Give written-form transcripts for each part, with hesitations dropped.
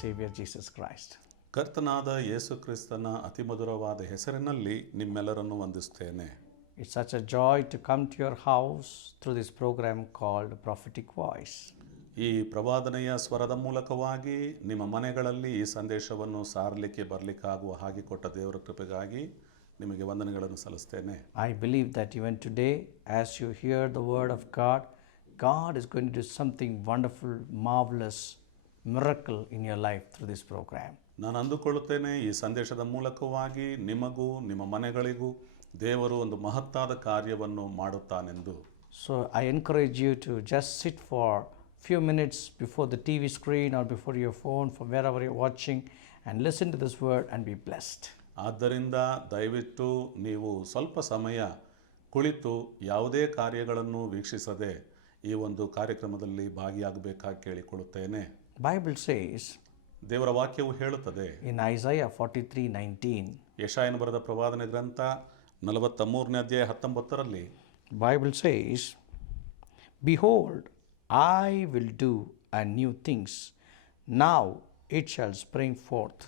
Savior Jesus Christ. ಕರ್ತನಾದ ಯೇಸು ಕ್ರಿಸ್ತನ ಅತಿಮಧುರವಾದ ಹೆಸರಿನಲ್ಲಿ ನಿಮ್ಮೆಲ್ಲರನ್ನು ವಂದಿಸುತ್ತೇನೆ. It's such a joy to come to your house through this program called Prophetic Voice. ಈ ಪ್ರವಾದನೆಯ ಸ್ವರದ ಮೂಲಕವಾಗಿ ನಿಮ್ಮ ಮನೆಗಳಲ್ಲಿ ಈ ಸಂದೇಶವನ್ನು ಸಾರಲಿಕ್ಕೆ ಬರಲಿಕ್ಕಾಗುವ ಹಾಗೆ ಕೊಟ್ಟ ದೇವರ ಕೃಪೆಗಾಗಿ ನಿಮಗೆ ವಂದನೆಗಳನ್ನು ಸಲ್ಲಿಸ್ತೇನೆ. I believe that even today, as you hear the word of God, God is going to do something wonderful, marvelous, miracle in your life through this program. ನಾನು ಅಂದುಕೊಳ್ಳುತ್ತೇನೆ ಈ ಸಂದೇಶದ ಮೂಲಕವಾಗಿ ನಿಮಗೂ ನಿಮ್ಮ ಮನೆಗಳಿಗೂ ದೇವರು ಒಂದು ಮಹತ್ತಾದ ಕಾರ್ಯವನ್ನು ಮಾಡುತ್ತಾನೆಂದು. So I encourage you to just sit for few minutes before the TV screen or before your phone, from wherever you're watching, and listen to this word and be blessed. ಆದ್ದರಿಂದ ದಯವಿಟ್ಟು ನೀವು ಸ್ವಲ್ಪ ಸಮಯ ಕುಳಿತು ಯಾವುದೇ ಕಾರ್ಯಗಳನ್ನು ವೀಕ್ಷಿಸದೆ ಈ ಒಂದು ಕಾರ್ಯಕ್ರಮದಲ್ಲಿ ಭಾಗಿಯಾಗಬೇಕಾಗಿ ಕೇಳಿಕೊಳ್ಳುತ್ತೇನೆ. Bible says ದೇವರ ವಾಕ್ಯವು ಹೇಳುತ್ತದೆ in Isaiah 43:19, ಯೆಶಾಯನ ಬರೆದ ಪ್ರವಾದನೆ ಗ್ರಂಥ 43ನೇ ಅಧ್ಯಾಯ 19ರಲ್ಲಿ Bible says, Behold, I will do a new things, now it shall spring forth.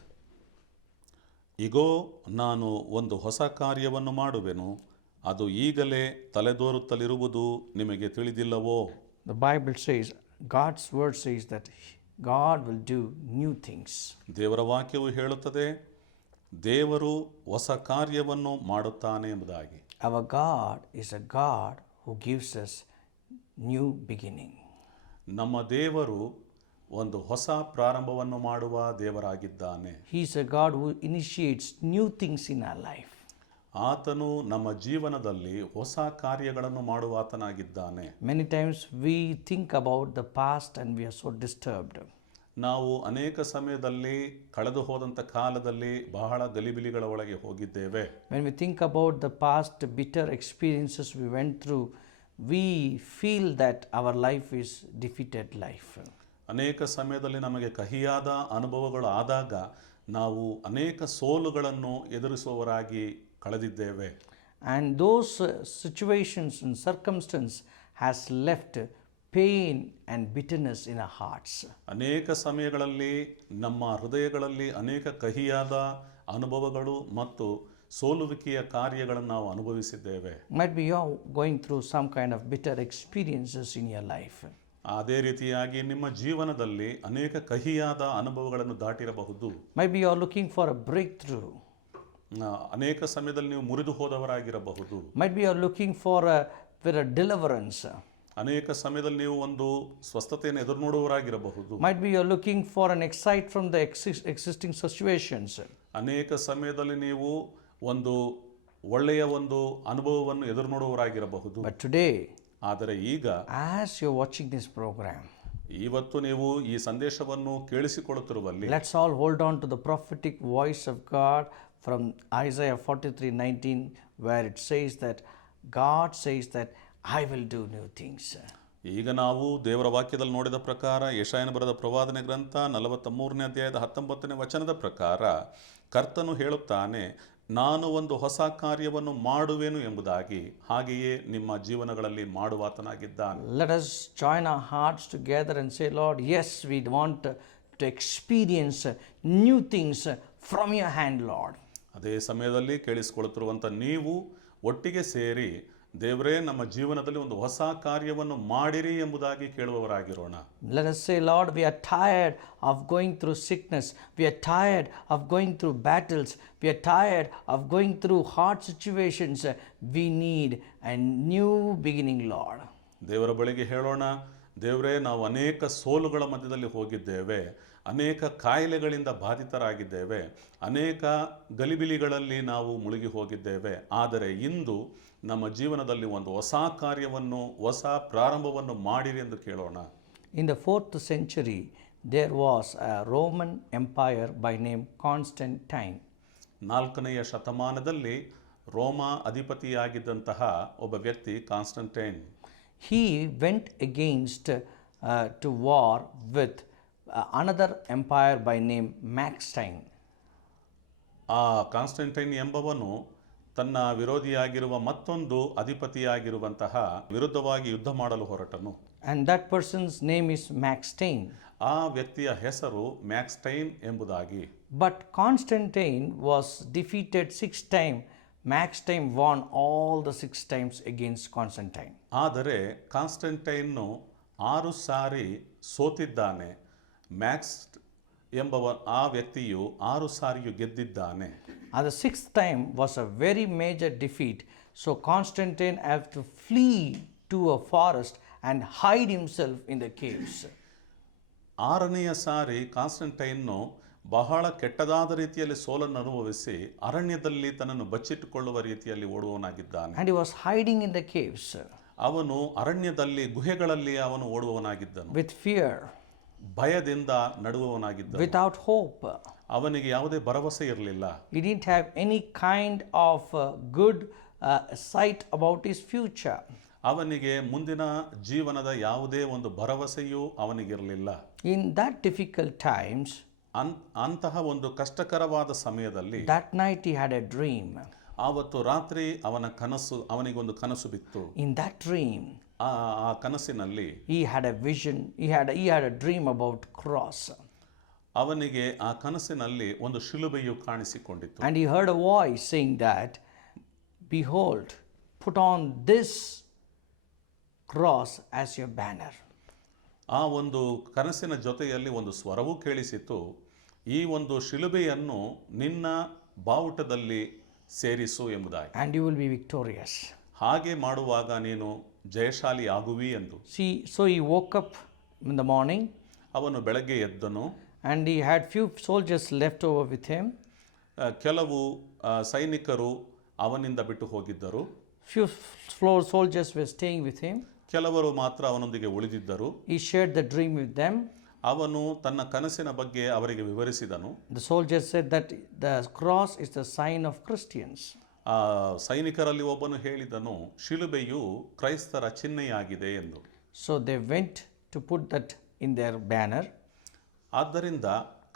ಇಗೋ ನಾನು ಒಂದು ಹೊಸ ಕಾರ್ಯವನ್ನು ಮಾಡುವೆನು, ಅದು ಈಗಲೇ ತಲೆದೋರುತ್ತಲಿರುವುದು ನಿಮಗೆ ತಿಳಿದಿಲ್ಲವೋ? The Bible says, God's word says that God will do new things. ದೇವರ ವಾಕ್ಯವು ಹೇಳುತ್ತದೆ ದೇವರು ಹೊಸ ಕಾರ್ಯವನ್ನು ಮಾಡುತ್ತಾನೆ ಎಂಬುದಾಗಿ. Our God is a God who gives us new beginning. ನಮ್ಮ ದೇವರು ಒಂದು ಹೊಸ ಪ್ರಾರಂಭವನ್ನು ಮಾಡುವ ದೇವರಾಗಿದ್ದಾನೆ. He is a God who initiates new things in our life. ಆತನು ನಮ್ಮ ಜೀವನದಲ್ಲಿ ಹೊಸ ಕಾರ್ಯಗಳನ್ನು ಮಾಡುವ ಆತನಾಗಿದ್ದಾನೆ. Many times we think about the past and we are so disturbed. ನಾವು ಅನೇಕ ಸಮಯದಲ್ಲಿ ಕಳೆದು ಹೋದಂಥ ಕಾಲದಲ್ಲಿ ಬಹಳ ಗಲಿಬಿಲಿಗಳ ಒಳಗೆ ಹೋಗಿದ್ದೇವೆ. When we think about the past bitter experiences we went through, we feel that our life is defeated life. ಅನೇಕ ಸಮಯದಲ್ಲಿ ನಮಗೆ ಕಹಿಯಾದ ಅನುಭವಗಳು ಆದಾಗ ನಾವು ಅನೇಕ ಸೋಲುಗಳನ್ನು ಎದುರಿಸುವವರಾಗಿ ಕಳೆದಿದ್ದೇವೆ. And those situations and circumstance has left pain and bitterness in our hearts. ಅನೇಕ ಸಮಯಗಳಲ್ಲಿ ನಮ್ಮ ಹೃದಯಗಳಲ್ಲಿ ಅನೇಕ ಕಹಿಯಾದ ಅನುಭವಗಳು ಮತ್ತು ಸೋಲುವಿಕೆಯ ಕಾರ್ಯಗಳನ್ನು ನಾವು ಅನುಭವಿಸಿದ್ದೇವೆ. Might be you are going through some kind of bitter experiences in your life. ಅದೇ ರೀತಿಯಾಗಿ ನಿಮ್ಮ ಜೀವನದಲ್ಲಿ ಅನೇಕ ಕಹಿಯಾದ ಅನುಭವಗಳನ್ನು ದಾಟಿರಬಹುದು. Might be you are looking for a breakthrough. ಅನೇಕ ಸಮಯದಲ್ಲಿ ನೀವು ಮುರಿದು ಹೋದವರಾಗಿರಬಹುದು. Might be you are looking for a deliverance. ಅನೇಕ ಸಮಯದಲ್ಲಿ ನೀವು ಒಂದು ಸ್ವಸ್ಥತೆಯನ್ನು ಎದುರು ನೋಡುವವರಾಗಿರಬಹುದು. Might be you are looking for an excite from the existing situations. ಅನೇಕ ಸಮಯದಲ್ಲಿ ನೀವು ಒಂದು ಒಳ್ಳೆಯ ಒಂದು ಅನುಭವವನ್ನು ಎದುರು ನೋಡುವವರಾಗಿರಬಹುದು. But today, ಆದರೆ ಈಗ as you are watching this program, ಇವತ್ತು ನೀವು ಈ ಸಂದೇಶವನ್ನು ಕೇಳಿಸಿಕೊಳ್ಳುತ್ತಿರುವಲ್ಲಿ let's all hold on to the prophetic voice of God from Isaiah 43:19, where it says that God says that I will do new things. ಈಗ ನಾವು ದೇವರ ವಾಕ್ಯದಲ್ಲಿ ನೋಡಿದ ಪ್ರಕಾರ ಯೆಶಾಯನ ಬರೆದ ಪ್ರವಾದನೆ ಗ್ರಂಥ 43ನೇ ಅಧ್ಯಾಯದ 19ನೇ ವಚನದ ಪ್ರಕಾರ ಕರ್ತನು ಹೇಳುತ್ತಾನೆ, ನಾನು ಒಂದು ಹೊಸ ಕಾರ್ಯವನ್ನು ಮಾಡುವೆನು ಎಂಬುದಾಗಿ, ಹಾಗೆಯೇ ನಿಮ್ಮ ಜೀವನಗಳಲ್ಲಿ ಮಾಡುವಾತನಾಗಿದ್ದಾನೆ. Let us join our hearts together and say, Lord, yes, we want to experience new things from your hand, Lord. ಅದೇ ಸಮಯದಲ್ಲಿ ಕೇಳಿಸಿಕೊಳ್ಳುತ್ತಿರುವಂಥ ನೀವು ಒಟ್ಟಿಗೆ ಸೇರಿ ದೇವರೇ ನಮ್ಮ ಜೀವನದಲ್ಲಿ ಒಂದು ಹೊಸ ಕಾರ್ಯವನ್ನು ಮಾಡಿರಿ ಎಂಬುದಾಗಿ ಕೇಳುವವರಾಗಿರೋಣ. Let us say, Lord, we are tired of going through sickness. We are tired of going through battles. We are tired of going through hard situations. We need a new beginning, Lord. ದೇವರ ಬಳಿಗೆ ಹೇಳೋಣ, ದೇವರೇ ನಾವು ಅನೇಕ ಸೋಲುಗಳ ಮಧ್ಯದಲ್ಲಿ ಹೋಗಿದ್ದೇವೆ, ಅನೇಕ ಕಾಯಿಲೆಗಳಿಂದ ಬಾಧಿತರಾಗಿದ್ದೇವೆ, ಅನೇಕ ಗಲಿಬಿಲಿಗಳಲ್ಲಿ ನಾವು ಮುಳುಗಿ ಹೋಗಿದ್ದೇವೆ. ಆದರೆ ಇಂದು ನಮ್ಮ ಜೀವನದಲ್ಲಿ ಒಂದು ಹೊಸ ಕಾರ್ಯವನ್ನು, ಹೊಸ ಪ್ರಾರಂಭವನ್ನು ಮಾಡಿರಿ ಎಂದು ಕೇಳೋಣ. In the 4th century, there was a Roman empire by name Constantine. 4ನೇ ಶತಮಾನದಲ್ಲಿ ರೋಮ ಅಧಿಪತಿಯಾಗಿದ್ದಂತಹ ಒಬ್ಬ ವ್ಯಕ್ತಿ Constantine. He went against to war with another empire by name Maxine. ಆ ಕಾನ್ಸ್ಟಂಟೈನ್ ಎಂಬವನು ತನ್ನ ವಿರೋಧಿಯಾಗಿರುವ ಮತ್ತೊಂದು ಅಧಿಪತಿಯಾಗಿರುವಂತಹ ವಿರುದ್ಧವಾಗಿ ಯುದ್ಧ ಮಾಡಲು ಹೊರಟನು. And that person's name is Max Stein. ಆ ವ್ಯಕ್ತಿಯ ಹೆಸರು ಮ್ಯಾಕ್ಸ್ಟೈನ್ ಎಂಬುದಾಗಿ. But Constantine was defeated 6 times. Max Stein won all the 6 times against Constantine. ಆದರೆ ಕಾನ್ಸ್ಟಂಟೈನ್ನು 6 ಸಾರಿ ಸೋತಿದ್ದಾನೆ. ಮ್ಯಾಕ್ಸ್ ಎಂಬವ ಆ ವ್ಯಕ್ತಿಯು 6 ಸಾರಿಯೂ ಗೆದ್ದಿದ್ದಾನೆ. And the 6th time was a very major defeat. So Constantine had to flee to a forest and hide himself in the caves. 6ನೆಯ ಸಾರಿ ಕಾನ್ಸ್ಟಂಟೈನ್ನು ಬಹಳ ಕೆಟ್ಟದಾದ ರೀತಿಯಲ್ಲಿ ಸೋಲನ್ನು ಅನುಭವಿಸಿ ಅರಣ್ಯದಲ್ಲಿ ತನ್ನನ್ನು ಬಚ್ಚಿಟ್ಟುಕೊಳ್ಳುವ ರೀತಿಯಲ್ಲಿ ಓಡುವವನಾಗಿದ್ದಾನೆ. And he was hiding in the caves ಅವನು ಅರಣ್ಯದಲ್ಲಿ ಗುಹೆಗಳಲ್ಲಿ ಅವನು ಓಡುವವನಾಗಿದ್ದನು. with fear, ಭಯದಿಂದ ನಡುವವನಾಗಿದ್ದನು. without hope. ಅವನಿಗೆ ಯಾವುದೇ ಭರವಸೆ ಇರಲಿಲ್ಲ. He didn't have any kind of good sight about his future. ಅವನಿಗೆ ಮುಂದಿನ ಜೀವನದ ಯಾವುದೇ ಒಂದು ಭರವಸೆಯೂ ಅವನಿಗಿರಲಿಲ್ಲ. In that difficult times, ಅಂತಹ ಒಂದು ಕಷ್ಟಕರವಾದ ಸಮಯದಲ್ಲಿ that night he had a dream. ಆವತ್ತು ರಾತ್ರಿ ಅವನಿಗೊಂದು ಕನಸು ಬಿತ್ತು. In that dream, ಆ ಕನಸಿನಲ್ಲಿ he had a vision. He had a dream about cross. ಅವನಿಗೆ ಆ ಕನಸಿನಲ್ಲಿ ಒಂದು ಶಿಲುಬೆಯು ಕಾಣಿಸಿಕೊಂಡಿತು. And he heard a voice saying that, behold, put on this cross as your banner. ಆ ಒಂದು ಕನಸಿನ ಜೊತೆಯಲ್ಲಿ ಒಂದು ಸ್ವರವೂ ಕೇಳಿಸಿತು, ಈ ಒಂದು ಶಿಲುಬೆಯನ್ನು ನಿನ್ನ ಬಾವುಟದಲ್ಲಿ ಸೇರಿಸು ಎಂಬುದಾಗಿ. And you will be victorious. ಹಾಗೆ ಮಾಡುವಾಗ ನೀನು ಜಯಶಾಲಿ ಆಗುವಿ ಎಂದು. See, so he woke up in the morning. ಅವನು ಬೆಳಗ್ಗೆ ಎದ್ದನು. And he had few soldiers left over with him. ಕೆಲವು ಸೈನಿಕರು ಅವನಿಂದ ಬಿಟ್ಟು ಹೋಗಿದ್ದರು. Few soldiers were staying with him. ಕೆಲವರು ಮಾತ್ರ ಅವನೊಂದಿಗೆ ಉಳಿದಿದ್ದರು. He shared the dream with them. ಅವನು ತನ್ನ ಕನಸಿನ ಬಗ್ಗೆ ಅವರಿಗೆ ವಿವರಿಸಿದನು. The soldiers said that the cross is the sign of Christians. ಆ ಸೈನಿಕರಲ್ಲಿ ಒಬ್ಬನು ಹೇಳಿದನು, ಶಿಲುಬೆಯು ಕ್ರೈಸ್ತರ ಚಿಹ್ನೆಯಾಗಿದೆ ಎಂದು. So they went to put that in their banner. ಆದ್ದರಿಂದ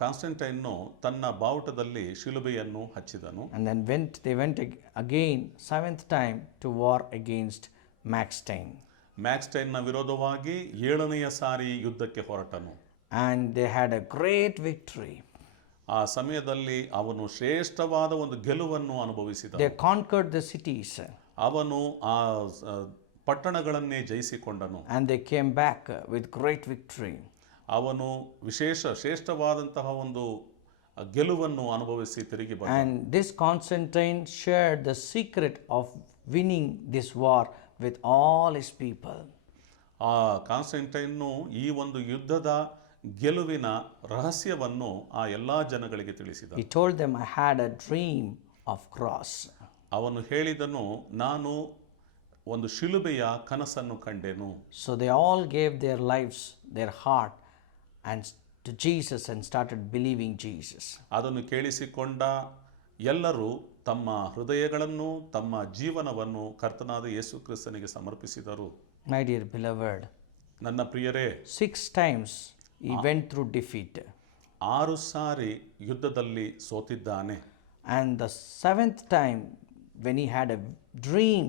ಕಾನ್ಸ್ಟಂಟೈನ್ನು ತನ್ನ ಬಾವುಟದಲ್ಲಿ ಶಿಲುಬೆಯನ್ನು ಹಚ್ಚಿದನು. And then they went again 7th time to war against Max Stein. ಮ್ಯಾಕ್ಸ್ಟೈನ್ನ ವಿರೋಧವಾಗಿ 7ನೆಯ ಸಾರಿ ಯುದ್ಧಕ್ಕೆ ಹೊರಟನು. And they had a great victory. ಆ ಸಮಯದಲ್ಲಿ ಅವನು ಶ್ರೇಷ್ಠವಾದ ಒಂದು ಗೆಲುವನ್ನು ಅನುಭವಿಸಿದ. They conquered the cities. ಅವನು ಆ ಪಟ್ಟಣಗಳನ್ನೇ ಜಯಿಸಿಕೊಂಡನು. And they came back with great victory. ಅವನು ಶ್ರೇಷ್ಠವಾದಂತಹ ಒಂದು ಗೆಲುವನ್ನು ಅನುಭವಿಸಿ ತಿರುಗಿ ಬಂದ. And this Constantine shared the secret of winning this war with all his people. ಆ ಕಾನ್ಸ್ಟಂಟೈನ್ನು ಈ ಒಂದು ಯುದ್ಧದ ಗೆಲುವಿನ ರಹಸ್ಯವನ್ನು ಆ ಎಲ್ಲಾ ಜನಗಳಿಗೆ ತಿಳಿಸಿದ. He told them, I had a dream of cross. ಅವನು ಹೇಳಿದನು, ನಾನು ಒಂದು ಶಿಲುಬೆಯ ಕನಸನ್ನು ಕಂಡೆನು. So they all gave their lives, their heart and to Jesus and started believing Jesus. ಅದನ್ನು ಕೇಳಿಸಿಕೊಂಡ ಎಲ್ಲರೂ ತಮ್ಮ ಹೃದಯಗಳನ್ನು ತಮ್ಮ ಜೀವನವನ್ನು ಕರ್ತನಾದ ಯೇಸು ಕ್ರಿಸ್ತನಿಗೆ ಸಮರ್ಪಿಸಿದರು. My dear beloved, ನನ್ನ ಪ್ರಿಯರೇ, 6 times he went through defeat. 6 ಸಾರಿ ಯುದ್ಧದಲ್ಲಿ ಸೋತಿದ್ದಾನೆ. And the 7th time when he had a dream,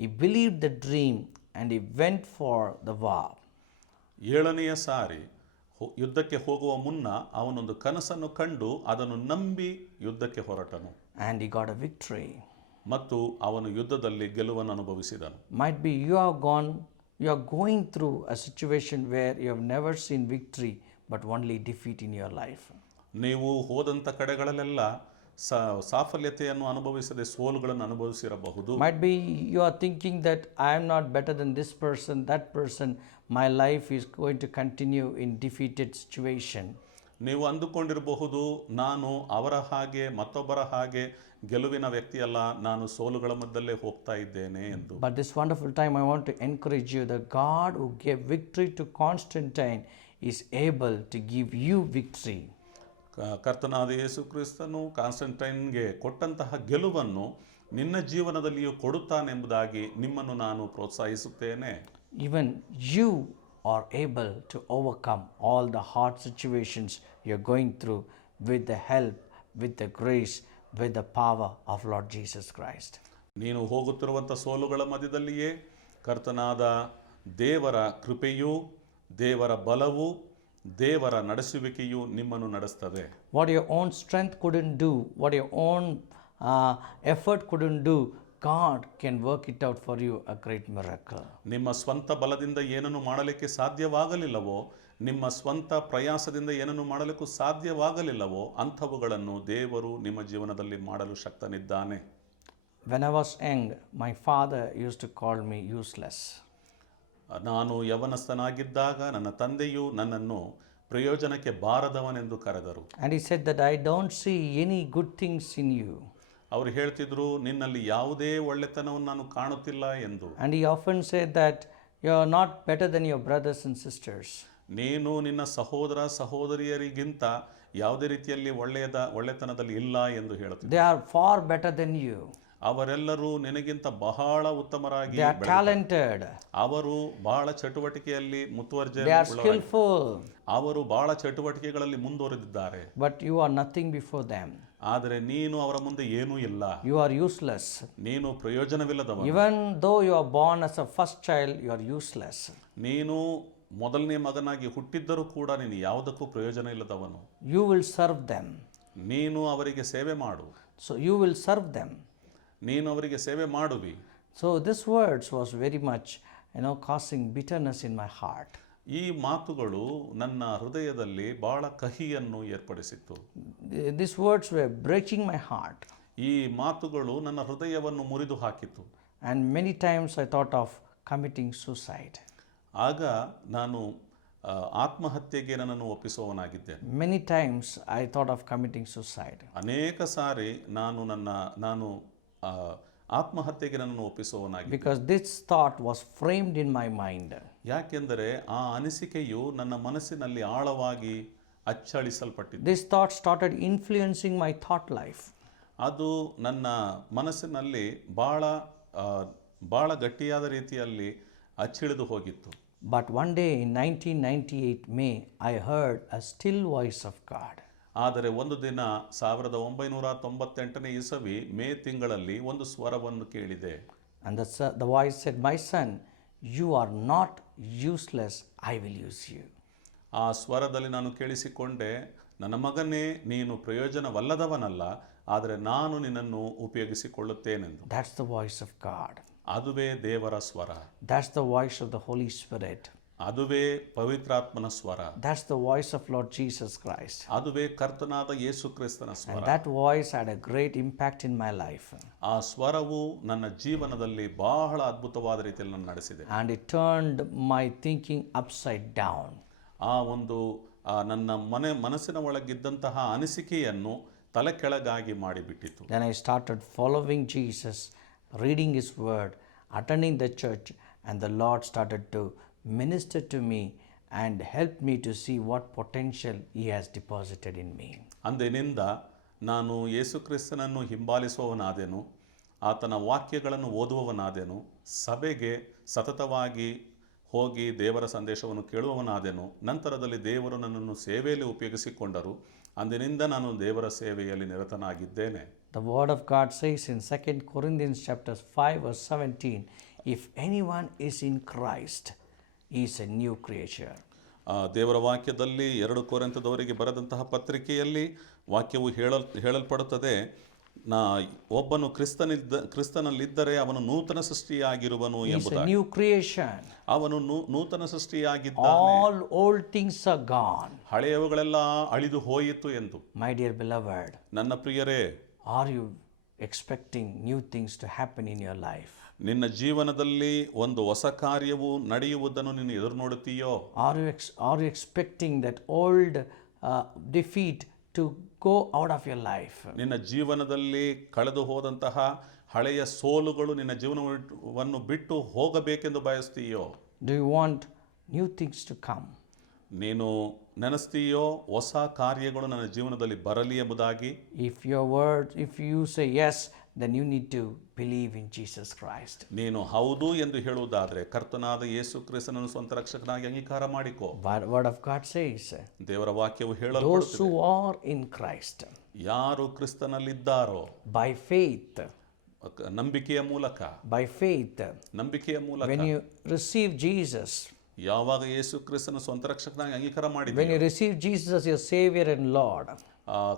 he believed the dream and he went for the war. 7ನೆಯ ಸಾರಿ ಯುದ್ಧಕ್ಕೆ ಹೋಗುವ ಮುನ್ನ ಅವನೊಂದು ಕನಸನ್ನು ಕಂಡು ಅದನ್ನು ನಂಬಿ ಯುದ್ಧಕ್ಕೆ ಹೊರಟನು. And he got a victory. ಮತ್ತು ಅವನು ಯುದ್ಧದಲ್ಲಿ ಗೆಲುವನ್ನು ಅನುಭವಿಸಿದನು. Might be you are going through a situation where you have never seen victory but only defeat in your life. ನೀವು ಹೋದಂಥ ಕಡೆಗಳಲ್ಲೆಲ್ಲ ಸಾಫಲ್ಯತೆಯನ್ನು ಅನುಭವಿಸದೆ ಸೋಲುಗಳನ್ನು ಅನುಭವಿಸಿರಬಹುದು. Might be you are thinking that I am not better than this person, that person, my life is going to continue in defeated situation. ನೀವು ಅಂದುಕೊಂಡಿರಬಹುದು, ನಾನು ಅವರ ಹಾಗೆ ಮತ್ತೊಬ್ಬರ ಹಾಗೆ ಗೆಲುವಿನ ವ್ಯಕ್ತಿಯಲ್ಲ, ನಾನು ಸೋಲುಗಳ ಮಧ್ಯದಲ್ಲೇ ಹೋಗ್ತಾ ಇದ್ದೇನೆ ಎಂದು. But this wonderful time I want to encourage you, the God who gave victory to Constantine is able to give you victory. ಕರ್ತನಾದ ಯೇಸು ಕ್ರಿಸ್ತನು ಕಾನ್ಸ್ಟಂಟೈನ್ಗೆ ಕೊಟ್ಟಂತಹ ಗೆಲುವನ್ನು ನಿನ್ನ ಜೀವನದಲ್ಲಿಯೂ ಕೊಡುತ್ತಾನೆಂಬುದಾಗಿ ನಿಮ್ಮನ್ನು ನಾನು ಪ್ರೋತ್ಸಾಹಿಸುತ್ತೇನೆ. Even you are able to overcome all the hard situations you're going through with the help, with the grace, with the power of Lord Jesus Christ. ನೀನು ಹೋಗುತ್ತಿರುವಂಥ ಸೋಲುಗಳ ಮಧ್ಯದಲ್ಲಿಯೇ ಕರ್ತನಾದ ದೇವರ ಕೃಪೆಯೂ ದೇವರ ಬಲವೂ ದೇವರ ನಡೆಸುವಿಕೆಯು ನಿಮ್ಮನ್ನು ನಡೆಸ್ತದೆ. What your own strength couldn't do, what your own effort couldn't do, God can work it out for you, a great miracle. ನಿಮ್ಮ ಸ್ವಂತ ಬಲದಿಂದ ಏನನ್ನು ಮಾಡಲಿಕ್ಕೆ ಸಾಧ್ಯವಾಗಲಿಲ್ಲವೋ, ನಿಮ್ಮ ಸ್ವಂತ ಪ್ರಯಾಸದಿಂದ ಏನನ್ನು ಮಾಡಲಿಕ್ಕೂ ಸಾಧ್ಯವಾಗಲಿಲ್ಲವೋ ಅಂಥವುಗಳನ್ನು ದೇವರು ನಿಮ್ಮ ಜೀವನದಲ್ಲಿ ಮಾಡಲು ಶಕ್ತನಿದ್ದಾನೆ. When I was young, my father used to call me useless. ನಾನು ಯವನಸ್ಥನಾಗಿದ್ದಾಗ ನನ್ನ ತಂದೆಯು ನನ್ನನ್ನು ಪ್ರಯೋಜನಕ್ಕೆ ಬಾರದವನೆಂದು ಕರೆದರು. And he said that I don't see any good things in you. ಅವರು ಹೇಳ್ತಿದ್ರು, ನಿನ್ನಲ್ಲಿ ಯಾವುದೇ ಒಳ್ಳೆತನವನ್ನು ನಾನು ಕಾಣುತ್ತಿಲ್ಲ ಎಂದು. And he often said that you are not better than your brothers and sisters. ನೀನು ನಿನ್ನ ಸಹೋದರ ಸಹೋದರಿಯರಿಗಿಂತ ಯಾವುದೇ ರೀತಿಯಲ್ಲಿ ಒಳ್ಳೆತನದಲ್ಲಿ ಇಲ್ಲ ಎಂದು ಹೇಳುತ್ತಿದ್ದರು. They are far better than you. ಅವರೆಲ್ಲರೂ ನಿನಗಿಂತ ಬಹಳ ಉತ್ತಮರಾಗಿ They are talented. ಅವರು ಬಹಳ ಚಟುವಟಿಕೆಯಲ್ಲಿ ಮುತುವರ್ಜೆ They are skillful. ಅವರು ಬಹಳ ಚಟುವಟಿಕೆಗಳಲ್ಲಿ ಮುಂದುವರೆದಿದ್ದಾರೆ. But you are nothing before them. ಆದರೆ ನೀನು ಅವರ ಮುಂದೆ ಏನೂ ಇಲ್ಲ. You are useless. ನೀನು ಪ್ರಯೋಜನವಿಲ್ಲದವನು. Even though you are born as a first child, you are useless. ನೀನು ಮೊದಲನೇ ಮಗನಾಗಿ ಹುಟ್ಟಿದ್ದರೂ ಕೂಡ ನೀನು ಯಾವುದಕ್ಕೂ ಪ್ರಯೋಜನ ಇಲ್ಲದವನು. You will serve them. ನೀನು ಅವರಿಗೆ ಸೇವೆ ಮಾಡು. So you will serve them. ನೀನು ಅವರಿಗೆ ಸೇವೆ ಮಾಡುವಿ. So this words was very much, causing bitterness in my heart. ಈ ಮಾತುಗಳು ನನ್ನ ಹೃದಯದಲ್ಲಿ ಬಹಳ ಕಹಿಯನ್ನು ಏರ್ಪಡಿಸಿತ್ತು. These words were breaking my heart. ಈ ಮಾತುಗಳು ನನ್ನ ಹೃದಯವನ್ನು ಮುರಿದು ಹಾಕಿತು. And many times I thought of committing suicide. ಆಗ ನಾನು ಆತ್ಮಹತ್ಯೆಗೆ ನನ್ನನ್ನು ಒಪ್ಪಿಸುವವನಾಗಿದ್ದೇನೆ. Many times I thought of committing suicide. ಅನೇಕ ಸಾರಿ ನಾನು ಆತ್ಮಹತ್ಯೆಗೆ ನನ್ನನ್ನು ಒಪ್ಪಿಸುವವನಾಗಿದ್ದೆ. Because this thought was framed in my mind. ಯಾಕೆಂದರೆ ಆ ಅನಿಸಿಕೆಯು ನನ್ನ ಮನಸ್ಸಿನಲ್ಲಿ ಆಳವಾಗಿ ಅಚ್ಚಳಿಸಲ್ಪಟ್ಟಿದೆ. This thought started influencing my thought life. ಅದು ನನ್ನ ಮನಸ್ಸಿನಲ್ಲಿ ಬಹಳ ಗಟ್ಟಿಯಾದ ರೀತಿಯಲ್ಲಿ ಅಚ್ಚಿಳಿದು ಹೋಗಿತ್ತು. But one day in 1998 May, I heard a still voice of God. ಆದರೆ ಒಂದು ದಿನ 1998ನೇ ಇಸವಿ ಮೇ ತಿಂಗಳಲ್ಲಿ ಒಂದು ಸ್ವರವನ್ನು ಕೇಳಿದೆ. And the voice said, "My son, you are not useless, I will use you." ಆ ಸ್ವರದಲ್ಲಿ ನಾನು ಕೇಳಿಸಿಕೊಂಡೆ, ನನ್ನ ಮಗನೇ, ನೀನು ಪ್ರಯೋಜನವಲ್ಲದವನಲ್ಲ, ಆದರೆ ನಾನು ನಿನ್ನನ್ನು ಉಪಯೋಗಿಸಿಕೊಳ್ಳುತ್ತೇನೆಂದು. That's the voice of God. ಅದುವೇ ದೇವರ ಸ್ವರ. That's the voice of the Holy Spirit. ಅದುವೇ ಪವಿತ್ರಾತ್ಮನ ಸ್ವರ. That's the voice of Lord Jesus Christ. ಅದುವೇ ಕರ್ತನಾದ ಯೇಸು ಕ್ರಿಸ್ತನ ಸ್ವರ. And that voice had a great impact in my life. ಆ ಸ್ವರವು ನನ್ನ ಜೀವನದಲ್ಲಿ ಬಹಳ ಅದ್ಭುತವಾದ ರೀತಿಯಲ್ಲಿ ನನ್ನ ನಡೆಸಿದೆ. And it turned my thinking upside down. ಆ ಒಂದು ನನ್ನ ಮನಸ್ಸಿನ ಒಳಗಿದ್ದಂತಹ ಅನಿಸಿಕೆಯನ್ನು ತಲೆ ಕೆಳಗಾಗಿ ಮಾಡಿಬಿಟ್ಟಿತು. Then I started following Jesus, reading His word, attending the church, and the Lord started to minister to me and help me to see what potential He has deposited in me. ಅಂದಿನಿಂದ ನಾನು ಯೇಸು ಕ್ರಿಸ್ತನನ್ನು ಹಿಂಬಾಲಿಸುವವನಾದೆನು, ಆತನ ವಾಕ್ಯಗಳನ್ನು ಓದುವವನಾದೆನು, ಸಭೆಗೆ ಸತತವಾಗಿ ಹೋಗಿ ದೇವರ ಸಂದೇಶವನ್ನು ಕೇಳುವವನಾದೆನು. ನಂತರದಲ್ಲಿ ದೇವರು ನನ್ನನ್ನು ಸೇವೆಯಲ್ಲಿ ಉಪಯೋಗಿಸಿಕೊಂಡರು. ಅಂದಿನಿಂದ ನಾನು ದೇವರ ಸೇವೆಯಲ್ಲಿ ನಿರತನಾಗಿದ್ದೇನೆ. The word of God says in 2 Corinthians chapter 5 verse 17, "If anyone is in Christ, he is a new creature." ದೇವರ ವಾಕ್ಯದಲ್ಲಿ 2 ಕೊರಿಂಥದವರಿಗೆ ಬರೆದಂತಹ ಪತ್ರಿಕೆಯಲ್ಲಿ ವಾಕ್ಯವು ಹೇಳಲ್ಪಡುತ್ತದೆ, ಒಬ್ಬನು ಕ್ರಿಸ್ತನಲ್ಲಿದ್ದರೆ ಅವನು ನೂತನ ಸೃಷ್ಟಿಯಾಗಿರುವನು ಎಂಬುದಾಗಿ. New creation. ಅವನು ನೂತನ ಸೃಷ್ಟಿಯಾಗಿದ್ದಾನೆ. All old things are gone. ಹಳೆಯವುಗಳೆಲ್ಲ ಅಳಿದು ಹೋಯಿತು ಎಂದು. My dear beloved, ನನ್ನ ಪ್ರಿಯರೇ, are you expecting new things to happen in your life? ನಿನ್ನ ಜೀವನದಲ್ಲಿ ಒಂದು ಹೊಸ ಕಾರ್ಯವು ನಡೆಯುವುದನ್ನು ನೀನು ಎದುರು ನೋಡುತ್ತೀಯೋ? Are you expecting that old defeat to go out of your life? ನಿನ್ನ ಜೀವನದಲ್ಲಿ ಕಳೆದು ಹೋದಂತಹ ಹಳೆಯ ಸೋಲುಗಳು ನಿನ್ನ ಜೀವನವನ್ನು ಬಿಟ್ಟು ಹೋಗಬೇಕೆಂದು ಬಯಸ್ತೀಯೋ? Do you want new things to come? ನೀನು ನೆನೆಸ್ತೀಯೋ ಹೊಸ ಕಾರ್ಯಗಳು ನನ್ನ ಜೀವನದಲ್ಲಿ ಬರಲಿ ಎಂಬುದಾಗಿ? If you say yes, then you need to believe in Jesus Christ. ನೀನು ಹೌದು ಎಂದು ಹೇಳುವುದಾದರೆ ಕರ್ತನಾದ ಯೇಸು ಕ್ರಿಸ್ತನನ್ನು ಸ್ವಂತ ರಕ್ಷಕನಾಗಿ ಅಂಗೀಕಾರ ಮಾಡಿಕೋ. Word of God says, ದೇವರ ವಾಕ್ಯವು those who are in Christ, ಯಾರು ಕ್ರಿಸ್ತನಲ್ಲಿದ್ದಾರೋ, by faith, ನಂಬಿಕೆಯ ಮೂಲಕ, by faith. ನಂಬಿಕೆಯ ಮೂಲಕ. When you receive Jesus, ಯಾವಾಗ ಯೇಸು ಕ್ರಿಸ್ತನ ಸ್ವಂತ ರಕ್ಷಕನಾಗಿ ಅಂಗೀಕಾರ when ಮಾಡಿದ್ದೀಯೋ, you receive Jesus as your Savior and Lord,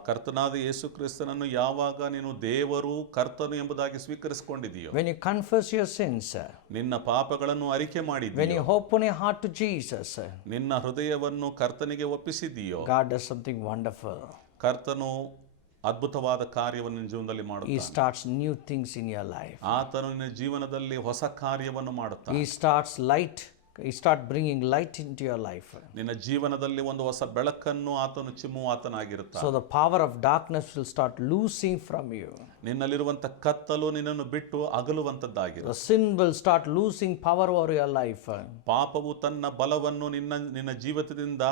ಕರ್ತನಾದ ಯೇಸು ಕ್ರಿಸ್ತನನ್ನು ಯಾವಾಗ ನೀನು ದೇವರು ಕರ್ತನು ಎಂಬುದಾಗಿ ಸ್ವೀಕರಿಸಿಕೊಂಡಿದೆಯೋ, when you confess your sins, ನಿನ್ನ ಪಾಪಗಳನ್ನು ಅರಿಕೆ when ಮಾಡಿದ್ದೀಯೋ, you open your heart to Jesus, ನಿನ್ನ ಹೃದಯವನ್ನು ಕರ್ತನಿಗೆ ಒಪ್ಪಿಸಿದ್ದೀಯೋ, God does something wonderful. ಕರ್ತನು ಅದ್ಭುತವಾದ ಕಾರ್ಯವನ್ನು ನಿನ್ನ ಜೀವನದಲ್ಲಿ He ಮಾಡುತ್ತಾನೆ. starts new things in your life. ಆತನು ನಿನ್ನ ಜೀವನದಲ್ಲಿ ಹೊಸ ಕಾರ್ಯವನ್ನು ಮಾಡುತ್ತಾನೆ. He starts bringing light into your life. ನಿನ್ನ ಜೀವನದಲ್ಲಿ ಒಂದು ಹೊಸ ಬೆಳಕನ್ನು ಆತನು ಚಿಮ್ಮುವಾತನಾಗಿರುತ್ತಾನೆ. So the power of darkness will start losing from you. ನಿನ್ನಲ್ಲಿರುವಂತ ಕತ್ತಲು ನಿನ್ನನ್ನು ಬಿಟ್ಟು ಅಗಲುವಂತದ್ದಾಗಿರುತ್ತದೆ. The sin will start losing power over your life. ಪಾಪವು ತನ್ನ ಬಲವನ್ನು ನಿನ್ನ ಜೀವಿತದಿಂದ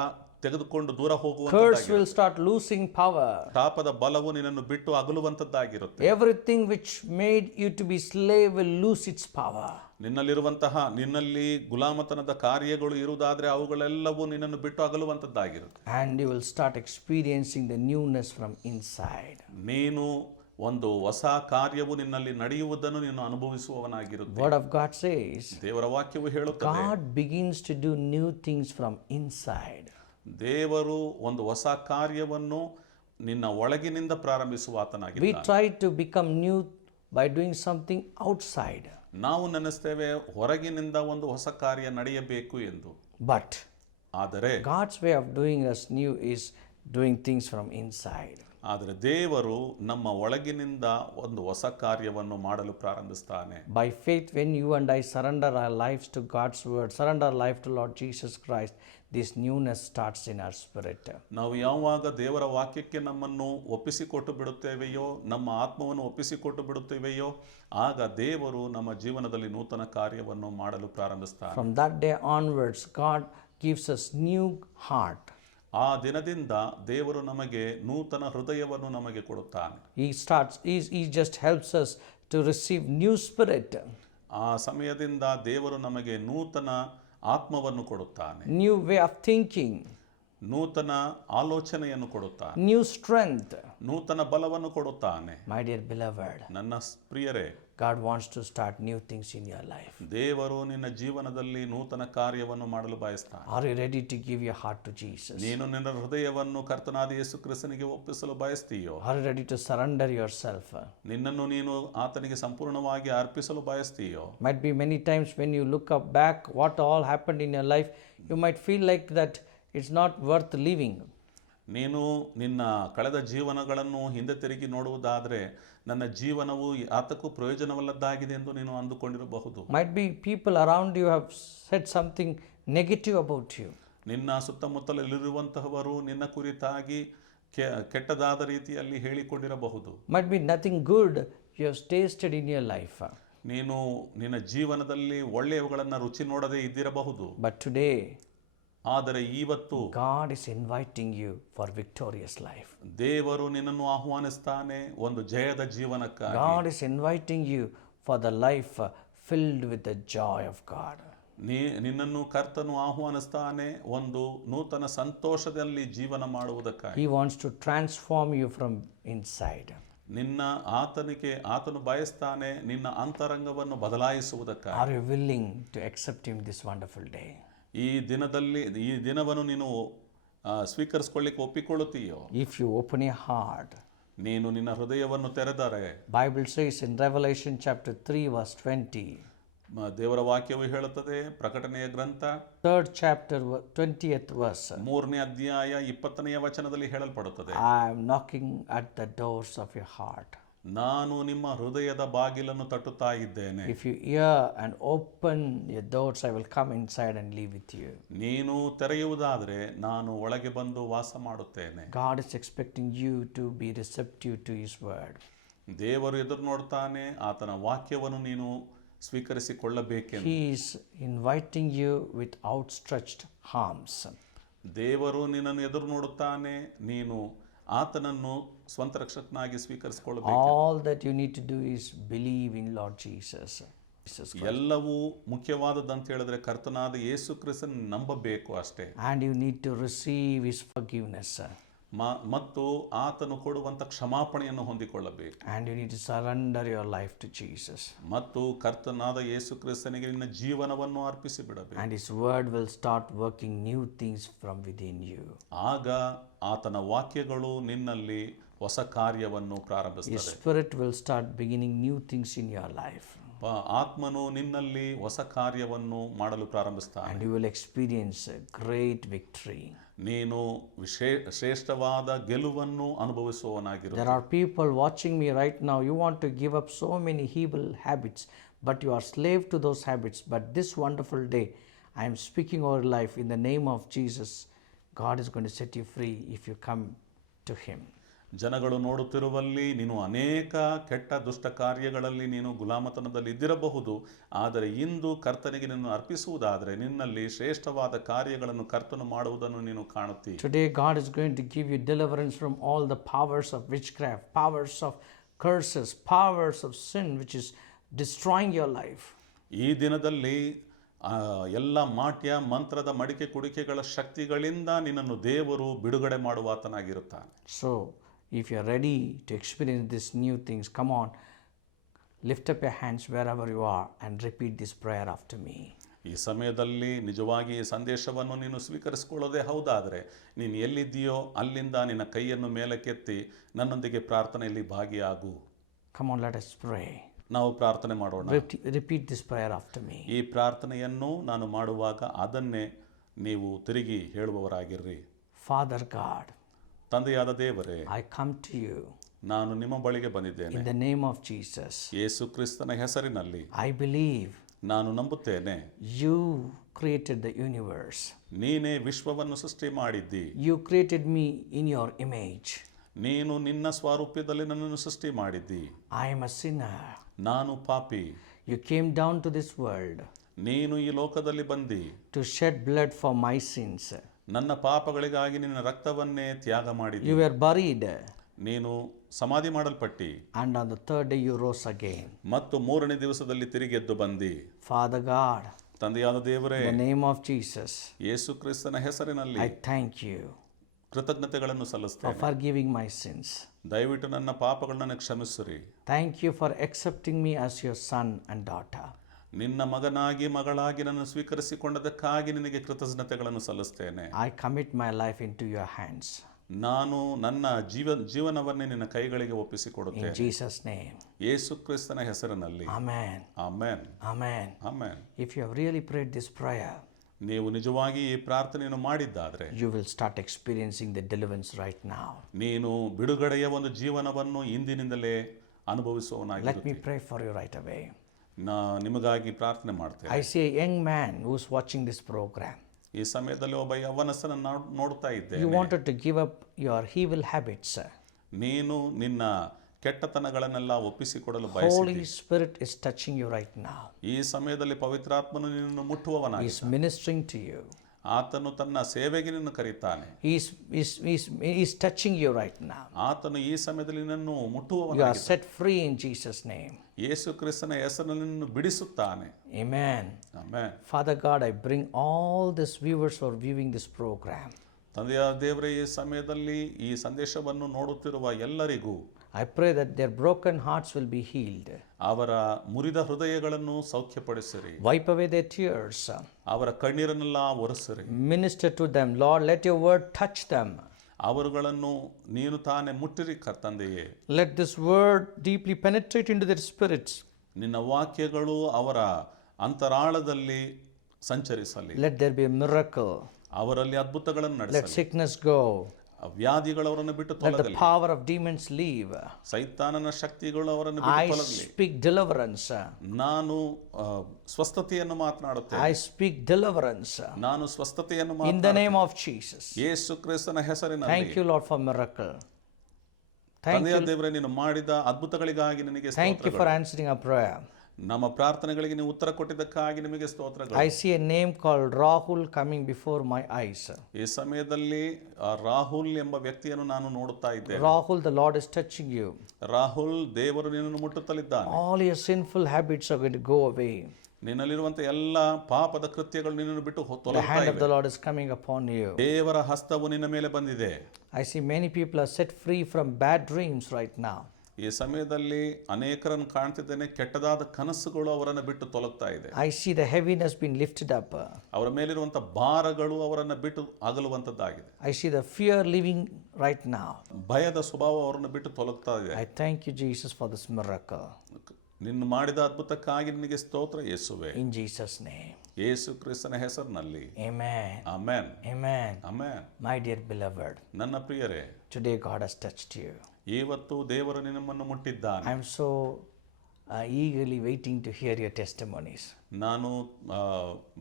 ತೆಗೆದುಕೊಂಡು ದೂರ Curse ಹೋಗುವಂತದ್ದಾಗಿರುತ್ತದೆ. will start losing power. ಪಾಪದ ಬಲವು ನಿನ್ನನ್ನು ಬಿಟ್ಟು ಅಗಲುವಂತದ್ದಾಗಿರುತ್ತೆ. Everything which made you to be slave will lose its power. ನಿನ್ನಲ್ಲಿ ಗುಲಾಮತನದ ಕಾರ್ಯಗಳು ಇರುವುದಾದ್ರೆ ಅವುಗಳೆಲ್ಲವೂ ನಿನ್ನನ್ನು ಬಿಟ್ಟು ಅಗಲುವಂತದ್ದಾಗಿರುತ್ತೆ. And you will start experiencing the newness from inside. ನೀನು ಒಂದು ಹೊಸ ಕಾರ್ಯವು ನಿನ್ನಲ್ಲಿ ನಡೆಯುವುದನ್ನು ನೀನು ಅನುಭವಿಸುವವನಾಗಿರುತ್ತೆ. Word of God says, ದೇವರ ವಾಕ್ಯವು ಹೇಳುತ್ತದೆ, God begins to do new things from inside. ದೇವರು ಒಂದು ಹೊಸ ಕಾರ್ಯವನ್ನು ನಿನ್ನ ಒಳಗಿನಿಂದ ಪ್ರಾರಂಭಿಸುವ We ಆತನಾಗಿದ್ದಾನೆ. try to become new by doing something outside. ನಾವು ನೆನೆಸ್ತೇವೆ ಹೊರಗಿನಿಂದ ಒಂದು ಹೊಸ ಕಾರ್ಯ ನಡೆಯಬೇಕು ಎಂದು. But ಆದರೆ God's way of doing us new is doing things from inside. ಆದರೆ ದೇವರು ನಮ್ಮ ಒಳಗಿನಿಂದ ಒಂದು ಹೊಸ ಕಾರ್ಯವನ್ನು ಮಾಡಲು ಪ್ರಾರಂಭಿಸ್ತಾನೆ. By faith, when you and I surrender our lives to God's word, surrender our life to Lord Jesus Christ, this newness starts in our spirit. ನಾವು ಯಾವಾಗ ದೇವರ ವಾಕ್ಯಕ್ಕೆ ನಮ್ಮನ್ನು ಒಪ್ಪಿಸಿಕೊಟ್ಟು ಬಿಡುತ್ತೇವೆಯೋ, ನಮ್ಮ ಆತ್ಮವನ್ನು ಒಪ್ಪಿಸಿಕೊಟ್ಟು ಬಿಡುತ್ತೇವೆಯೋ, ಆಗ ದೇವರು ನಮ್ಮ ಜೀವನದಲ್ಲಿ ನೂತನ ಕಾರ್ಯವನ್ನು ಮಾಡಲು ಪ್ರಾರಂಭಿಸ್ತಾನೆ. From that day onwards, God gives us new heart. ಆ ದಿನದಿಂದ ದೇವರು ನಮಗೆ ನೂತನ ಹೃದಯವನ್ನು ನಮಗೆ ಕೊಡುತ್ತಾನೆ. He just helps us to receive new spirit. ಆ ಸಮಯದಿಂದ ದೇವರು ನಮಗೆ ನೂತನ ಆತ್ಮವನ್ನು ಕೊಡುತ್ತಾನೆ, New way of thinking, ನೂತನ ಆಲೋಚನೆಯನ್ನು ಕೊಡುತ್ತಾನೆ, new strength. ನೂತನ ಬಲವನ್ನು ಕೊಡುತ್ತಾನೆ. My dear beloved, ನನ್ನ ಪ್ರಿಯರೇ, God wants to start new things in your life. ದೇವರು ನಿನ್ನ ಜೀವನದಲ್ಲಿ ನೂತನ ಕಾರ್ಯವನ್ನು ಮಾಡಲು ಬಯಸ್ತಾನೆ. Are you ready to give your heart to Jesus? ನೀನು ನಿನ್ನ ಹೃದಯವನ್ನು ಕರ್ತನಾದ ಯೇಸು ಕ್ರಿಸ್ತನಿಗೆ ಒಪ್ಪಿಸಲು ಬಯಸ್ತೀಯೋ? Are you ready to surrender yourself? ನಿನ್ನನ್ನು ನೀನು ಆತನಿಗೆ ಸಂಪೂರ್ಣವಾಗಿ ಅರ್ಪಿಸಲು ಬಯಸ್ತೀಯೋ? Might be many times when you look up back what all happened in your life, you might feel like that it's not worth living. ನೀನು ನಿನ್ನ ಕಳೆದ ಜೀವನಗಳನ್ನು ಹಿಂದೆ ತಿರುಗಿ ನೋಡುವುದಾದರೆ ನನ್ನ ಜೀವನವು ಆತಕ್ಕೂ ಪ್ರಯೋಜನವಲ್ಲದ್ದಾಗಿದೆ ಎಂದು ನೀನು ಅಂದುಕೊಂಡಿರಬಹುದು. Might be people around you have said something negative about you. ನಿನ್ನ ಸುತ್ತಮುತ್ತಲಲ್ಲಿರುವಂತಹವರು ನಿನ್ನ ಕುರಿತಾಗಿ ಕೆಟ್ಟದಾದ ರೀತಿಯಲ್ಲಿ ಹೇಳಿಕೊಂಡಿರಬಹುದು. Might be nothing good you have tasted in your life. ನೀನು ನಿನ್ನ ಜೀವನದಲ್ಲಿ ಒಳ್ಳೆಯವುಗಳನ್ನು ರುಚಿ ನೋಡದೇ ಇದ್ದಿರಬಹುದು. But today, ಆದರೆ ಇವತ್ತು God is inviting you for victorious life. ದೇವರು ನಿನ್ನನ್ನು ಆಹ್ವಾನಿಸ್ತಾನೆ ಒಂದು ಜಯದ ಜೀವನಕ್ಕಾಗಿ. God is inviting you for the life filled with the joy of God. ನಿನ್ನನ್ನು ಕರ್ತನು ಆಹ್ವಾನಿಸ್ತಾನೆ ಒಂದು ನೂತನ ಸಂತೋಷದಲ್ಲಿ ಜೀವನ ಮಾಡುವುದಕ್ಕಾಗಿ. He wants to transform you from inside. ಆತನು ಬಯಸ್ತಾನೆ ನಿನ್ನ ಅಂತರಂಗವನ್ನು ಬದಲಾಯಿಸುವುದಕ್ಕಾಗಿ. Are you willing to accept him this wonderful day? ಈ ದಿನವನ್ನು ನೀನು ಸ್ವೀಕರಿಸಿಕೊಳ್ಳಿಕ್ಕೆ ಒಪ್ಪಿಕೊಳ್ಳುತ್ತೀಯೋ? If you open your heart, ನೀನು ನಿನ್ನ ಹೃದಯವನ್ನು ತೆರೆದರೆ, Bible says in Revelation chapter 3 verse 20, ದೇವರ ವಾಕ್ಯವು ಹೇಳುತ್ತದೆ, ಪ್ರಕಟಣೆಯ ಗ್ರಂಥ 3rd chapter 20th verse, 3ನೇ ಅಧ್ಯಾಯ 20ನೇ ವಚನದಲ್ಲಿ ಹೇಳಲ್ಪಡುತ್ತದೆ, I am knocking at the doors of your heart. ನಾನು ನಿಮ್ಮ ಹೃದಯದ ಬಾಗಿಲನ್ನು ತಟ್ಟುತ್ತಾ ಇದ್ದೇನೆ. If you hear and open your doors, I will come inside and live with you. ನೀನು ತೆರೆಯುವುದಾದರೆ ನಾನು ಒಳಗೆ ಬಂದು ವಾಸ ಮಾಡುತ್ತೇನೆ. God is expecting you to be receptive to his word. ದೇವರು ಎದುರು ನೋಡ್ತಾನೆ, ಆತನ ವಾಕ್ಯವನ್ನು ನೀನು ಸ್ವೀಕರಿಸಿಕೊಳ್ಳಬೇಕೆಂದು. He is inviting you with outstretched arms. ದೇವರು ನಿನ್ನನ್ನು ಎದುರು ನೋಡುತ್ತಾನೆ, ನೀನು ಆತನನ್ನು ಸ್ವಂತ ರಕ್ಷಕನಾಗಿ ಸ್ವೀಕರಿಸಿಕೊಳ್ಳಬೇಕು. All that you need to do is believe in Lord Jesus. ಎಲ್ಲವೂ ಮುಖ್ಯವಾದದ್ದು ಹೇಳಿದ್ರೆ ಕರ್ತನಾದ ಯೇಸು ಕ್ರಿಸ್ತನ ನಂಬಬೇಕು ಅಷ್ಟೇ. And you need to receive his forgiveness. ಮತ್ತು ಆತನು ಕೊಡುವಂಥ ಕ್ಷಮಾಪಣೆಯನ್ನು ಹೊಂದಿಕೊಳ್ಳಬೇಕು. And you need to surrender your life to Jesus. ಮತ್ತು ಕರ್ತನಾದ ಯೇಸು ಕ್ರಿಸ್ತನಿಗೆ ನಿನ್ನ ಜೀವನವನ್ನು ಅರ್ಪಿಸಿ ಬಿಡಬೇಕು. And His word will start working new things from within you. ಆಗ ಆತನ ವಾಕ್ಯಗಳು ನಿನ್ನಲ್ಲಿ ಹೊಸ ಕಾರ್ಯವನ್ನು His ಪ್ರಾರಂಭಿಸುತ್ತದೆ. Spirit will start beginning new things in your life. ಆತ್ಮನು ನಿನ್ನಲ್ಲಿ ಹೊಸ ಕಾರ್ಯವನ್ನು ಮಾಡಲು ಪ್ರಾರಂಭಿಸ್ತಾನೆ. And you will experience a great victory. ನೀನು ಶ್ರೇಷ್ಠವಾದ ಗೆಲುವನ್ನು ಅನುಭವಿಸುವವನಾಗಿರು. There are people watching me right now. You want to give up so many evil habits, but you are slave to those habits. But this wonderful day, I am speaking over life in the name of Jesus. God is going to set you free if you come to Him. ಜನಗಳು ನೋಡುತ್ತಿರುವಲ್ಲಿ ನೀನು ಅನೇಕ ಕೆಟ್ಟ ದುಷ್ಟ ಕಾರ್ಯಗಳಲ್ಲಿ ನೀನು ಗುಲಾಮತನದಲ್ಲಿ ಇದ್ದಿರಬಹುದು. ಆದರೆ ಇಂದು ಕರ್ತನಿಗೆ ನಿನ್ನ ಅರ್ಪಿಸುವುದಾದರೆ ನಿನ್ನಲ್ಲಿ ಶ್ರೇಷ್ಠವಾದ ಕಾರ್ಯಗಳನ್ನು ಕರ್ತನು ಮಾಡುವುದನ್ನು ನೀನು ಕಾಣುತ್ತಿ. Today God is going to give you deliverance from all the powers of witchcraft, powers of curses, powers of sin which is destroying your life. ಈ ದಿನದಲ್ಲಿ ಎಲ್ಲ ಮಾಟ್ಯ ಮಂತ್ರದ ಮಡಿಕೆ ಕುಡಿಕೆಗಳ ಶಕ್ತಿಗಳಿಂದ ನಿನ್ನನ್ನು ದೇವರು ಬಿಡುಗಡೆ ಮಾಡುವಾತನಾಗಿರುತ್ತಾನೆ. So if you are ready to experience these new things, come on, lift up your hands wherever you are and repeat this prayer after me. ಈ ಸಮಯದಲ್ಲಿ ನಿಜವಾಗಿ ಈ ಸಂದೇಶವನ್ನು ನೀನು ಸ್ವೀಕರಿಸಿಕೊಳ್ಳೋದೇ ಹೌದಾದರೆ ನೀನು ಎಲ್ಲಿದ್ದೀಯೋ ಅಲ್ಲಿಂದ ನಿನ್ನ ಕೈಯನ್ನು ಮೇಲಕ್ಕೆತ್ತಿ ನನ್ನೊಂದಿಗೆ ಪ್ರಾರ್ಥನೆಯಲ್ಲಿ ಭಾಗಿಯಾಗು. Come on, let us pray. ನಾವು ಪ್ರಾರ್ಥನೆ ಮಾಡೋಣ. Repeat this prayer after me. ಈ ಪ್ರಾರ್ಥನೆಯನ್ನು ನಾನು ಮಾಡುವಾಗ ಅದನ್ನೇ ನೀವು ತಿರುಗಿ ಹೇಳುವವರಾಗಿರ್ರಿ. Father God, ತಂದೆಯಾದ ದೇವರೇ, I come to you ನಾನು ನಿಮ್ಮ ಬಳಿಗೆ ಬಂದಿದ್ದೇನೆ. in the name of Jesus. ಯೇಸು ಕ್ರಿಸ್ತನ ಹೆಸರಿನಲ್ಲಿ I believe ನಾನು ನಂಬುತ್ತೇನೆ. you created the universe. ನೀನೇ ವಿಶ್ವವನ್ನು ಸೃಷ್ಟಿ ಮಾಡಿದ್ದಿ. You created me in your image. ನೀನು ನಿನ್ನ ಸ್ವರೂಪದಲ್ಲಿ ನನ್ನನ್ನು ಸೃಷ್ಟಿ ಮಾಡಿದ್ದಿ. I am a sinner. ನಾನು ಪಾಪಿ. You came down to this world ನೀನು ಈ ಲೋಕದಲ್ಲಿ ಬಂದಿ to shed blood for my sins. ನನ್ನ ಪಾಪಗಳಿಗಾಗಿ ನಿನ್ನ ರಕ್ತವನ್ನೇ ತ್ಯಾಗ ಮಾಡಿದ್ದಿ. You were buried, ನೀನು ಸಮಾಧಿ ಮಾಡಲ್ಪಟ್ಟಿ and on the third day you rose again. ಮತ್ತು ಮೂರನೇ ದಿವಸದಲ್ಲಿ ತಿರುಗೆದ್ದು ಬಂದಿ. Father God, ತಂದೆಯಾದ ದೇವರೇ, in the name of Jesus, ಯೇಸು ಕ್ರಿಸ್ತನ ಹೆಸರಿನಲ್ಲಿ I thank you ಕೃತಜ್ಞತೆಗಳನ್ನು for ಸಲ್ಲಿಸ್ತೇನೆ. forgiving my sins. ದಯವಿಟ್ಟು ನನ್ನ ಪಾಪಗಳನ್ನು ಕ್ಷಮಿಸಿರಿ. Thank you for accepting me as your son and daughter. ನಿನ್ನ ಮಗನಾಗಿ ಮಗಳಾಗಿ ನನ್ನ ಸ್ವೀಕರಿಸಿಕೊಂಡದಕ್ಕಾಗಿ ನಿನಗೆ ಕೃತಜ್ಞತೆಗಳನ್ನು ಸಲ್ಲಿಸ್ತೇನೆ. I commit my life into your hands. ನಾನು ನನ್ನ ಜೀವನವನ್ನೇ ನಿನ್ನ ಕೈಗಳಿಗೆ In ಒಪ್ಪಿಸಿಕೊಡುತ್ತೇನೆ. Jesus' name. ಯೇಸು ಕ್ರಿಸ್ತನ ಹೆಸರಿನಲ್ಲಿ. Amen. Amen. Amen. Amen. If you have really prayed this prayer, ನೀವು ನಿಜವಾಗಿ ಈ ಪ್ರಾರ್ಥನೆಯನ್ನು ಮಾಡಿದ್ದಾದ್ರೆ you will start experiencing the deliverance right now. ನೀನು ಬಿಡುಗಡೆಯ ಒಂದು ಜೀವನವನ್ನು ಇಂದಿನಿಂದಲೇ Let me ಅನುಭವಿಸುವವನಾಗಿರುತ್ತಿ. pray for you right away. ನಿಮಗಾಗಿ ಪ್ರಾರ್ಥನೆ ಮಾಡ್ತೇನೆ. I see a young man who's watching this program. ಈ ಸಮಯದಲ್ಲಿ ಒಬ್ಬ ಯೌವನಸ್ಥನನ್ನು ನೋಡ್ತಾ ಇದ್ದೇನೆ. You wanted to give up your evil habits. ನೀನು ನಿನ್ನ ಕೆಟ್ಟತನಗಳನ್ನೆಲ್ಲ ಒಪ್ಪಿಸಿಕೊಡಲು Holy ಬಯಸಿದ್ದೀ. Spirit is touching you right now. ಈ ಸಮಯದಲ್ಲಿ ಪವಿತ್ರಾತ್ಮನು ನಿನ್ನನ್ನು ಮುಟ್ಟುವವನಾಗಿ He is ministering to you. ಆತನು ತನ್ನ ಸೇವೆಗೆ ನಿನ್ನನ್ನು ಕರೀತಾನೆ. He's touching you right now. ಆತನು ಈ ಸಮಯದಲ್ಲಿ ನಿನ್ನನ್ನು You are ಮುಟ್ಟುವವನಾಗಿ set free in Jesus' name. ಯೇಸು ಕ್ರಿಸ್ತನ ಹೆಸರಿನಲ್ಲಿ ನಿನ್ನನ್ನು ಬಿಡಿಸುತ್ತಾನೆ. Amen. Amen. Father God, I bring all these viewers who are viewing this program. ತಂದೆಯ ದೇವರೇ, ಈ ಸಮಯದಲ್ಲಿ ಈ ಸಂದೇಶವನ್ನು ನೋಡುತ್ತಿರುವ ಎಲ್ಲರಿಗೂ I pray that their broken hearts will be healed. ಅವರ ಮುರಿದ ಹೃದಯಗಳನ್ನು ಸೌಖ್ಯಪಡಿಸಿರಿ. Wipe away their tears. ಅವರ ಕಣ್ಣೀರನ್ನೆಲ್ಲ ಒರೆಸಿರಿ. Minister to them. Lord, let your word touch them. ಅವರುಗಳನ್ನು ನೀನು ತಾನೇ ಮುಟ್ಟಿರಿ ತಂದೆಯೇ. Let this word deeply penetrate into their spirits. ನಿನ್ನ ವಾಕ್ಯಗಳು ಅವರ ಅಂತರಾಳದಲ್ಲಿ ಸಂಚರಿಸಲಿ. Let there be a miracle. ಅವರಲ್ಲಿ ಅದ್ಭುತಗಳನ್ನು Let ನಡೆಸಲಿ. sickness go. ವ್ಯಾಧಿಗಳವರನ್ನು ಬಿಟ್ಟು Let the ತೊಲಗಲಿ. power of demons leave. ಸೈತಾನನ ಶಕ್ತಿಗಳು ಅವರನ್ನು ಬಿಟ್ಟು I ತೊಲಗಲಿ. speak deliverance. ನಾನು ಸ್ವಸ್ಥತೆಯನ್ನು ಮಾತನಾಡುತ್ತೇನೆ. I speak deliverance. ನಾನು ಸ್ವಸ್ಥತೆಯನ್ನು In the name of Jesus. ಯೇಸು ಕ್ರಿಸ್ತನ ಹೆಸರಿನಲ್ಲಿ. Thank you, Lord, for miracle. ತಂದೆಯ ದೇವರೇ, ನೀನು ಮಾಡಿದ ಅದ್ಭುತಗಳಿಗಾಗಿ ನಿನಗೆ Thank you for ಸ್ತೋತ್ರಗಳು. answering our prayer. ನಮ್ಮ ಪ್ರಾರ್ಥನೆಗಳಿಗೆ ನೀವು ಉತ್ತರ ಕೊಟ್ಟಿದ್ದಕ್ಕಾಗಿ ನಿಮಗೆ ಸ್ತೋತ್ರಗಳು. I see a name called Rahul coming before my eyes. ಈ ಸಮಯದಲ್ಲಿ ರಾಹುಲ್ ಎಂಬ ವ್ಯಕ್ತಿಯನ್ನು ನಾನು ನೋಡುತ್ತಾ ಇದ್ದೇನೆ. Rahul, the Lord is touching you. Rahul, ದೇವರು ನಿನ್ನನ್ನು ಮುಟ್ಟುತ್ತಲಿದ್ದಾನೆ. All your sinful habits are going to go away. ನಿನ್ನಲ್ಲಿರುವಂತ ಎಲ್ಲ ಪಾಪದ ಕೃತ್ಯಗಳು ನಿನ್ನನ್ನು ಬಿಟ್ಟು The ತೊಲಗ್ತಾ hand of ಇವೆ. the Lord is coming upon you. ದೇವರ ಹಸ್ತವು ನಿನ್ನ ಮೇಲೆ ಬಂದಿದೆ. I see many people are set free from bad dreams right now. ಈ ಸಮಯದಲ್ಲಿ ಅನೇಕರನ್ನು ಕಾಣ್ತಿದ್ದೇನೆ, ಕೆಟ್ಟದಾದ ಕನಸುಗಳು ಅವರನ್ನು ಬಿಟ್ಟು ತೊಲಗ್ತಾ ಇದೆ. I see the heaviness being lifted up. ಅವರ ಮೇಲಿರುವಂತ ಭಾರಗಳು ಅವರನ್ನು ಬಿಟ್ಟು ಅಗಲುವಂತದ್ದಾಗಿದೆ. I see the fear leaving right now. ಭಯದ ಸ್ವಭಾವ ಅವರನ್ನು ಬಿಟ್ಟು ತೊಲಗ್ತಾ ಇದೆ. I thank you, Jesus, for this miracle. ನಿನ್ನ ಮಾಡಿದ ಅದ್ಭುತಕ್ಕಾಗಿ ನಿನಗೆ ಸ್ತೋತ್ರ ಯೇಸುವೆ. In Jesus' name. ಯೇಸು ಕ್ರಿಸ್ತನ ಹೆಸರಿನಲ್ಲಿ. Amen. Amen. Amen. Amen. My dear beloved, ನನ್ನ ಪ್ರಿಯರೇ, today God has touched you. ಇವತ್ತು ದೇವರು ನಿನ್ನನ್ನು ಮುಟ್ಟಿದ್ದಾನೆ. I am so eagerly waiting to hear your testimonies. ನಾನು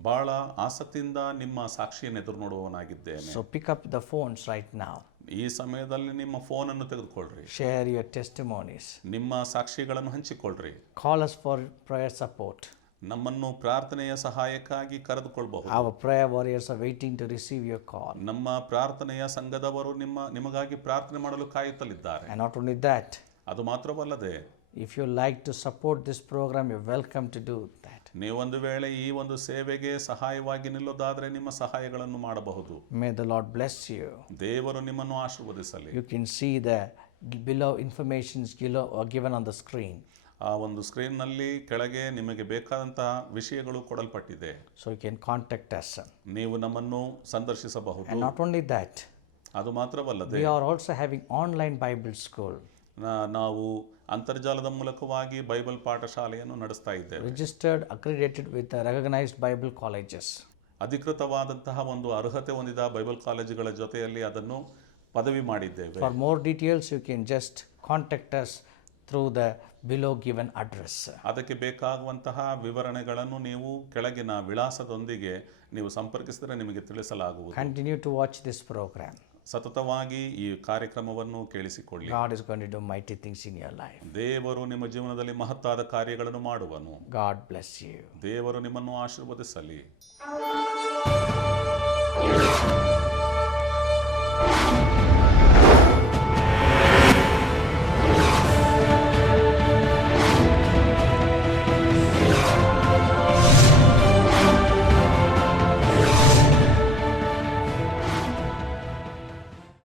ಬಹಳ ಆಸಕ್ತಿಯಿಂದ ನಿಮ್ಮ ಸಾಕ್ಷಿಯನ್ನು ಎದುರು ನೋಡುವವನಾಗಿದ್ದೇನೆ. So pick up the phones right now. ಈ ಸಮಯದಲ್ಲಿ ನಿಮ್ಮ ಫೋನನ್ನು ತೆಗೆದುಕೊಳ್ಳ್ರಿ. Share your testimonies. ನಿಮ್ಮ ಸಾಕ್ಷಿಗಳನ್ನು ಹಂಚಿಕೊಳ್ಳ್ರಿ. Call us for prayer support. ನಮ್ಮನ್ನು ಪ್ರಾರ್ಥನೆಯ ಸಹಾಯಕ್ಕಾಗಿ ಕರೆದುಕೊಳ್ಳಬಹುದು. Our prayer warriors are waiting to receive your call. ನಮ್ಮ ಪ್ರಾರ್ಥನೆಯ ಸಂಘದವರು ನಿಮಗಾಗಿ ಪ್ರಾರ್ಥನೆ ಮಾಡಲು ಕಾಯುತ್ತಲಿದ್ದಾರೆ. And not only that, ಅದು ಮಾತ್ರವಲ್ಲದೆ, if you like to support this program, you're welcome to do that. ನೀವೊಂದು ವೇಳೆ ಈ ಒಂದು ಸೇವೆಗೆ ಸಹಾಯವಾಗಿ ನಿಲ್ಲೋದಾದರೆ ನಿಮ್ಮ ಸಹಾಯಗಳನ್ನು ಮಾಡಬಹುದು. May the Lord bless you. ದೇವರು ನಿಮ್ಮನ್ನು ಆಶೀರ್ವದಿಸಲಿ. You can see the below informations given on the screen. ಆ ಒಂದು ಸ್ಕ್ರೀನ್ನಲ್ಲಿ ಕೆಳಗೆ ನಿಮಗೆ ಬೇಕಾದಂತಹ ವಿಷಯಗಳು ಕೊಡಲ್ಪಟ್ಟಿದೆ. So you can contact us. ನೀವು ನಮ್ಮನ್ನು ಸಂದರ್ಶಿಸಬಹುದು. And not only that, ಅದು ಮಾತ್ರವಲ್ಲದೆ, we are also having online Bible school. ನಾವು ಅಂತರ್ಜಾಲದ ಮೂಲಕವಾಗಿ ಬೈಬಲ್ ಪಾಠಶಾಲೆಯನ್ನು ನಡೆಸ್ತಾ ಇದ್ದೇವೆ. Registered, accredited with the recognized Bible colleges. ಅಧಿಕೃತವಾದಂತಹ ಒಂದು ಅರ್ಹತೆ ಹೊಂದಿದ ಬೈಬಲ್ ಕಾಲೇಜುಗಳ ಜೊತೆಯಲ್ಲಿ ಅದನ್ನು ಪದವಿ ಮಾಡಿದ್ದೇವೆ. For more details, you can just contact us through the below given address. ಅದಕ್ಕೆ ಬೇಕಾಗುವಂತಹ ವಿವರಣೆಗಳನ್ನು ನೀವು ಕೆಳಗಿನ ವಿಳಾಸದೊಂದಿಗೆ ನೀವು ಸಂಪರ್ಕಿಸಿದರೆ ನಿಮಗೆ ತಿಳಿಸಲಾಗುವುದು. Continue to watch this program. ಸತತವಾಗಿ ಈ ಕಾರ್ಯಕ್ರಮವನ್ನು ಕೇಳಿಸಿಕೊಳ್ಳಿ. God is going to do mighty things in your life. ದೇವರು ನಿಮ್ಮ ಜೀವನದಲ್ಲಿ ಮಹತ್ತಾದ ಕಾರ್ಯಗಳನ್ನು ಮಾಡುವನು. God bless you. ದೇವರು ನಿಮ್ಮನ್ನು ಆಶೀರ್ವದಿಸಲಿ.